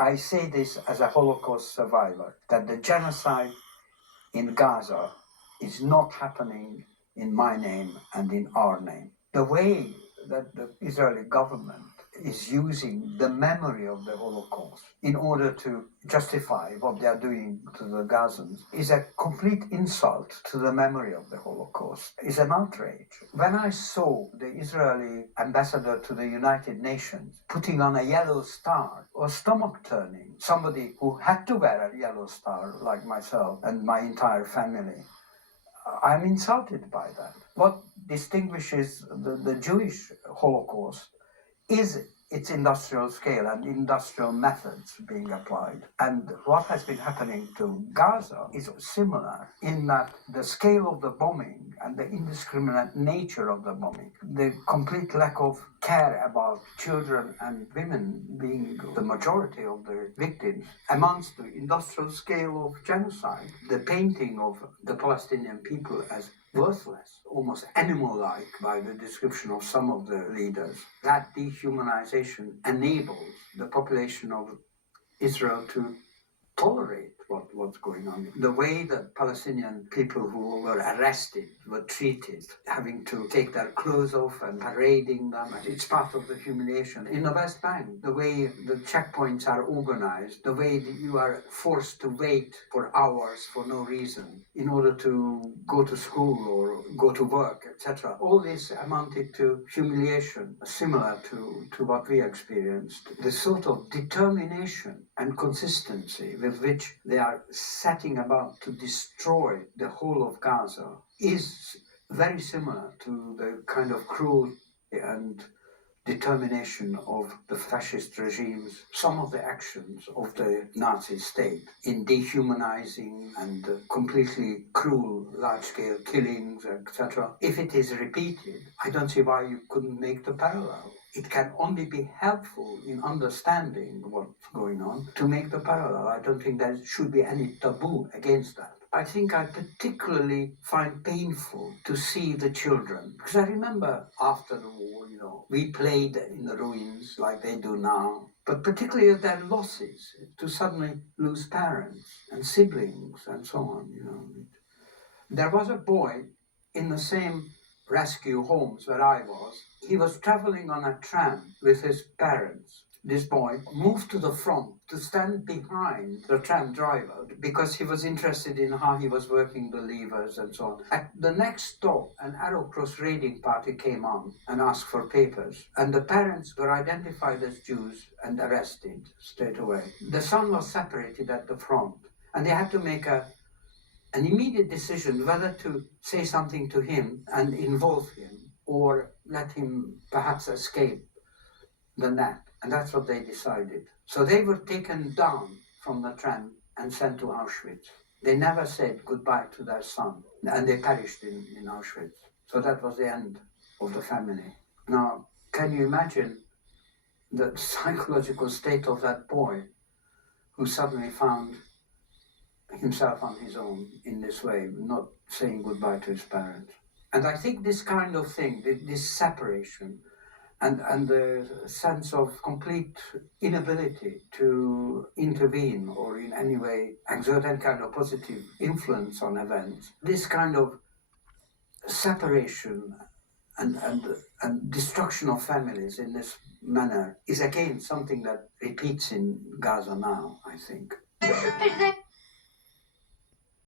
I say this as a Holocaust survivor, that the genocide in Gaza is not happening in my name and in our name. The way that the Israeli government is using the memory of the Holocaust in order to justify what they are doing to the Gazans is a complete insult to the memory of the Holocaust. It's an outrage. When I saw the Israeli ambassador to the United Nations putting on a yellow star, or stomach turning, somebody who had to wear a yellow star like myself and my entire family, I'm insulted by that. What distinguishes the Jewish Holocaust is its industrial scale and industrial methods being applied. And what has been happening to Gaza is similar in that the scale of the bombing and the indiscriminate nature of the bombing, the complete lack of care about children and women being the majority of the victims, amounts to industrial scale of genocide. The painting of the Palestinian people as worthless, almost animal-like by the description of some of the leaders. That dehumanization enables the population of Israel to tolerate what's going on. The way that Palestinian people who were arrested were treated, having to take their clothes off and parading them, it's part of the humiliation. In the West Bank, the way the checkpoints are organized, the way that you are forced to wait for hours for no reason in order to go to school or go to work, etc. All this amounted to humiliation, similar to what we experienced. The sort of determination and consistency with which they are setting about to destroy the whole of Gaza is very similar to the kind of cruelty and determination of the fascist regimes, some of the actions of the Nazi state in dehumanizing and completely cruel large-scale killings, etc. If it is repeated, I don't see why you couldn't make the parallel. It can only be helpful in understanding what's going on to make the parallel. I don't think there should be any taboo against that. I think I particularly find painful to see the children, because I remember after the war, we played in the ruins like they do now, but particularly their losses, to suddenly lose parents and siblings and so on. There was a boy in the same rescue homes where I was. He was traveling on a tram with his parents. This boy moved to the front to stand behind the tram driver because he was interested in how he was working the levers and so on. At the next stop, an Arrow Cross raiding party came on and asked for papers, and the parents were identified as Jews and arrested straight away. The son was separated at the front, and they had to make an immediate decision whether to say something to him and involve him or let him perhaps escape the net. And that's what they decided. So they were taken down from the tram and sent to Auschwitz. They never said goodbye to their son, and they perished in Auschwitz. So that was the end of the family. Now, can you imagine the psychological state of that boy who suddenly found himself on his own in this way, not saying goodbye to his parents? And I think this kind of thing, this separation, and the sense of complete inability to intervene or in any way exert any kind of positive influence on events, this kind of separation and destruction of families in this manner is again something that repeats in Gaza now, I think.